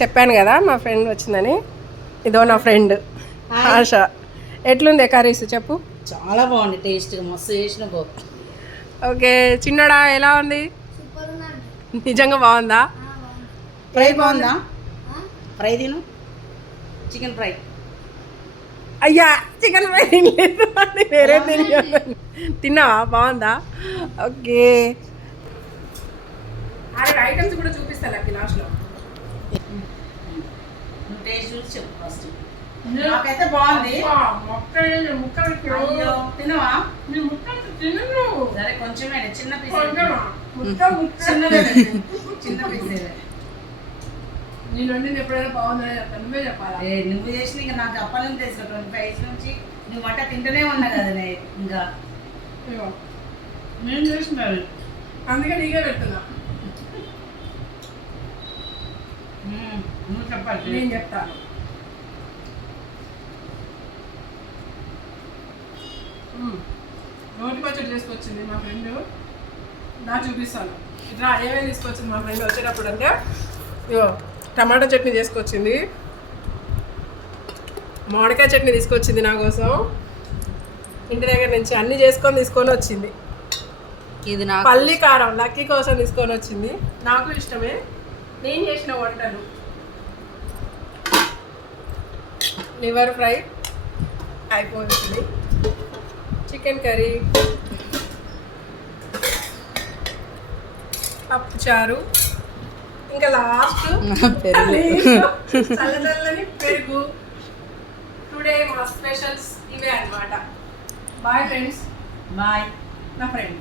చెప్పాను కదా మా ఫ్రెండ్ వచ్చిందని. ఇదో నా ఫ్రెండ్ ఆశ. ఎట్లుంది కర్రీస్ చెప్పు. చాలా బాగుంది, టేస్ట్గా మస్తు చేసిన బో. ఓకే చిన్నడా ఎలా ఉంది? నిజంగా బాగుందా? ఫ్రై బాగుందా? ఫ్రై తిను, చికెన్ ఫ్రై. అయ్యా చికెన్ ఫ్రై లేదు అని వేరే తిన్నావా? బాగుందా? ఓకే అరే ఐటమ్స్ కూడా చూపిస్తా నాకు లాస్ట్లో. నువ్వు టేస్ట్ చూసి చెప్పు ఫస్ట్. నాకైతే బాగుంది. అయ్యో తినవా? సరే కొంచెమే, చిన్న పీస్, చిన్న పీస్. నేను వండింది ఎప్పుడైనా బాగుందని చెప్తాను, నువ్వే చెప్పాలా? నువ్వు చేసిన ఇంకా నాకు అప్పటి నుంచి తెలుసు, 25 నుంచి నువ్వు వంట తింటూనే ఉన్నా కదా ఇంకా నేను చేసినాను, అందుకే నీకే పెడుతున్నా. నువ్వు చెప్పాలి, నేను చెప్తాను. రోటి పచ్చడి తీసుకొచ్చింది మా ఫ్రెండ్, నాకు చూపిస్తాను. ఇట్లా ఏమేమి తీసుకొచ్చింది మా ఫ్రెండ్ వచ్చేటప్పుడు అంటే, ఇగో టమాటా చట్నీ తీసుకొచ్చింది, మామిడికాయ చట్నీ తీసుకొచ్చింది నా కోసం. ఇంటి దగ్గర నుంచి అన్నీ తీసుకొని వచ్చింది. ఇది నా పల్లి కారం లక్కీ కోసం తీసుకొని వచ్చింది, నాకు ఇష్టమే. నేను చేసిన వంటలు లివర్ ఫ్రై అయిపోతుంది, చికెన్ కర్రీ, పప్పు చారు, ఇంకా లాస్ట్ చల్లచల్లని పెరుగు. టుడే మా స్పెషల్స్ ఇవే అన్నమాట. Bye friends. బాయ్ నా ఫ్రెండ్.